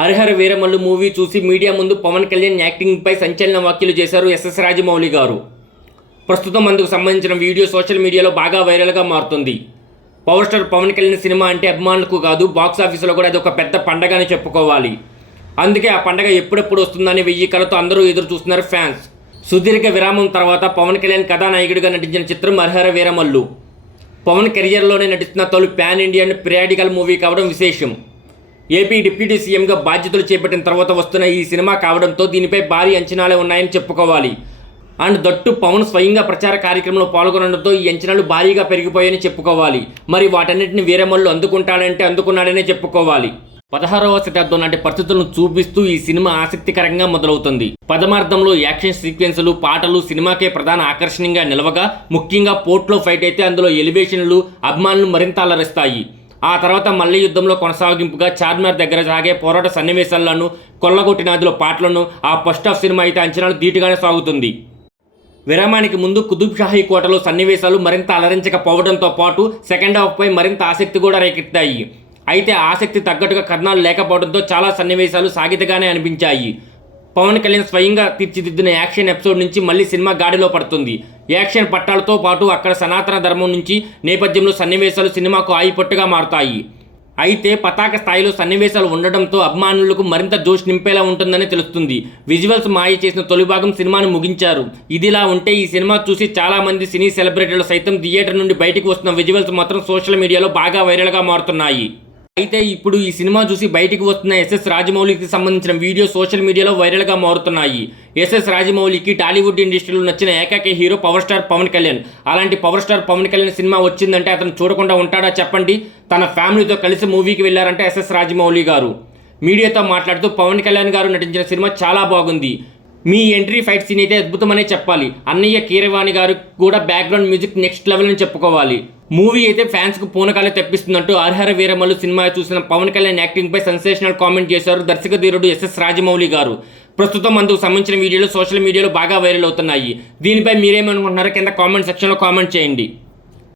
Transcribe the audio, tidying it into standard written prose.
Harihara Veeramallu movie చూసి media ముందు పవన్ కళ్యాణ్ యాక్టింగ్పై సంచలన వ్యాఖ్యలు చేశారు ఎస్ఎస్ రాజమౌళి గారు. ప్రస్తుతం అందుకు సంబంధించిన వీడియో సోషల్ మీడియాలో బాగా వైరల్గా మారుతుంది. Power star Pawan Kalyan cinema అంటే అభిమానులకు కాదు, బాక్స్ ఆఫీసులో కూడా అది ఒక పెద్ద పండగ అని చెప్పుకోవాలి. అందుకే ఆ పండగ ఎప్పుడెప్పుడు వస్తుందని 1000 కళతో అందరూ ఎదురు చూస్తున్నారు ఫ్యాన్స్. సుదీర్ఘ విరామం తర్వాత పవన్ కళ్యాణ్ కథానాయకుడిగా నటించిన చిత్రం హరిహర వీరమల్లు. పవన్ కెరియర్లోనే నటిస్తున్న తొలి ప్యాన్ ఇండియన్ పీరియాడికల్ మూవీ కావడం విశేషం. ఏపీ డిప్యూటీ సీఎంగా బాధ్యతలు చేపట్టిన తర్వాత వస్తున్న ఈ సినిమా కావడంతో దీనిపై భారీ అంచనాలే ఉన్నాయని చెప్పుకోవాలి. అండ్ దట్టు పవన్ స్వయంగా ప్రచార కార్యక్రమంలో పాల్గొనడంతో ఈ అంచనాలు భారీగా పెరిగిపోయాయని చెప్పుకోవాలి. మరి వాటన్నిటిని వీరమల్లు అందుకుంటాడంటే అందుకున్నాడనే చెప్పుకోవాలి. 16వ శతాబ్దం నాటి పరిస్థితులను చూపిస్తూ ఈ సినిమా ఆసక్తికరంగా మొదలవుతుంది. పదమార్థంలో యాక్షన్ సీక్వెన్సులు, పాటలు సినిమాకే ప్రధాన ఆకర్షణీయంగా నిలవగా, ముఖ్యంగా పోర్ట్లో ఫైట్ అయితే అందులో ఎలివేషన్లు అభిమానులు మరింత అలరిస్తాయి. ఆ తర్వాత మళ్ళీ యుద్ధంలో కొనసాగింపుగా చార్మినార్ దగ్గర సాగే పోరాట సన్నివేశాలను, కొల్లగొట్టినాదిలో పాటలను, ఆ ఫస్ట్ హాఫ్ సినిమా అయితే అంచనాలు ధీటుగానే సాగుతుంది. విరామానికి ముందు కుతుబ్ షాహీ కోటలో సన్నివేశాలు మరింత అలరించకపోవడంతో పాటు సెకండ్ హాఫ్పై మరింత ఆసక్తి కూడా రేకెత్తాయి. అయితే ఆసక్తి తగ్గట్టుగా కథనాలు లేకపోవడంతో చాలా సన్నివేశాలు సాగితగానే అనిపించాయి. పవన్ కళ్యాణ్ స్వయంగా తీర్చిదిద్దిన యాక్షన్ ఎపిసోడ్ నుంచి మళ్ళీ సినిమా గాడిలో పడుతుంది. యాక్షన్ పట్టాలతో పాటు అక్కడ సనాతన ధర్మం నుంచి నేపథ్యంలో సన్నివేశాలు సినిమాకు ఆయిపట్టుగా మారుతాయి. అయితే పతాక స్థాయిలో సన్నివేశాలు ఉండడంతో అభిమానులకు మరింత జోష్ నింపేలా ఉంటుందని తెలుస్తుంది. విజువల్స్ మాయ చేసిన తొలి భాగం సినిమాను ముగించారు. ఇదిలా ఉంటే ఈ సినిమా చూసి చాలామంది సినీ సెలబ్రిటీలు సైతం థియేటర్ నుండి బయటకు వస్తున్న విజువల్స్ మాత్రం సోషల్ మీడియాలో బాగా వైరల్గా మారుతున్నాయి. అయితే ఇప్పుడు ఈ సినిమా చూసి బయటికి వస్తున్న ఎస్ఎస్ రాజమౌళికి సంబంధించిన వీడియో సోషల్ మీడియాలో వైరల్గా మారుతున్నాయి. ఎస్ఎస్ రాజమౌళికి టాలీవుడ్ ఇండస్ట్రీలో నచ్చిన ఏకైక hero power star Pawan Kalyan. అలాంటి power star Pawan Kalyan cinema వచ్చిందంటే అతను చూడకుండా ఉంటాడా చెప్పండి. తన ఫ్యామిలీతో కలిసి మూవీకి వెళ్లారంటే ఎస్ఎస్ రాజమౌళి గారు. మీడియాతో మాట్లాడుతూ పవన్ కళ్యాణ్ గారు నటించిన సినిమా చాలా బాగుంది. మీ ఎంట్రీ ఫైట్ సీన్ అయితే అద్భుతమనే చెప్పాలి. అన్నయ్య కీరవాణి గారు కూడా బ్యాక్గ్రౌండ్ మ్యూజిక్ నెక్స్ట్ లెవెల్ అని చెప్పుకోవాలి. మూవీ అయితే ఫ్యాన్స్కు పూనకాలే తెప్పిస్తుందంటూ హరిహర వీరమల్లు సినిమా చూసిన పవన్ కళ్యాణ్ యాక్టింగ్పై సెన్సేషనల్ కామెంట్ చేశారు దర్శక ధీరుడు ఎస్ఎస్ రాజమౌళి గారు. ప్రస్తుతం అందుకు సంబంధించిన వీడియోలు సోషల్ మీడియాలో బాగా వైరల్ అవుతున్నాయి. దీనిపై మీరేమనుకుంటున్నారో కింద కామెంట్ సెక్షన్లో కామెంట్ చేయండి.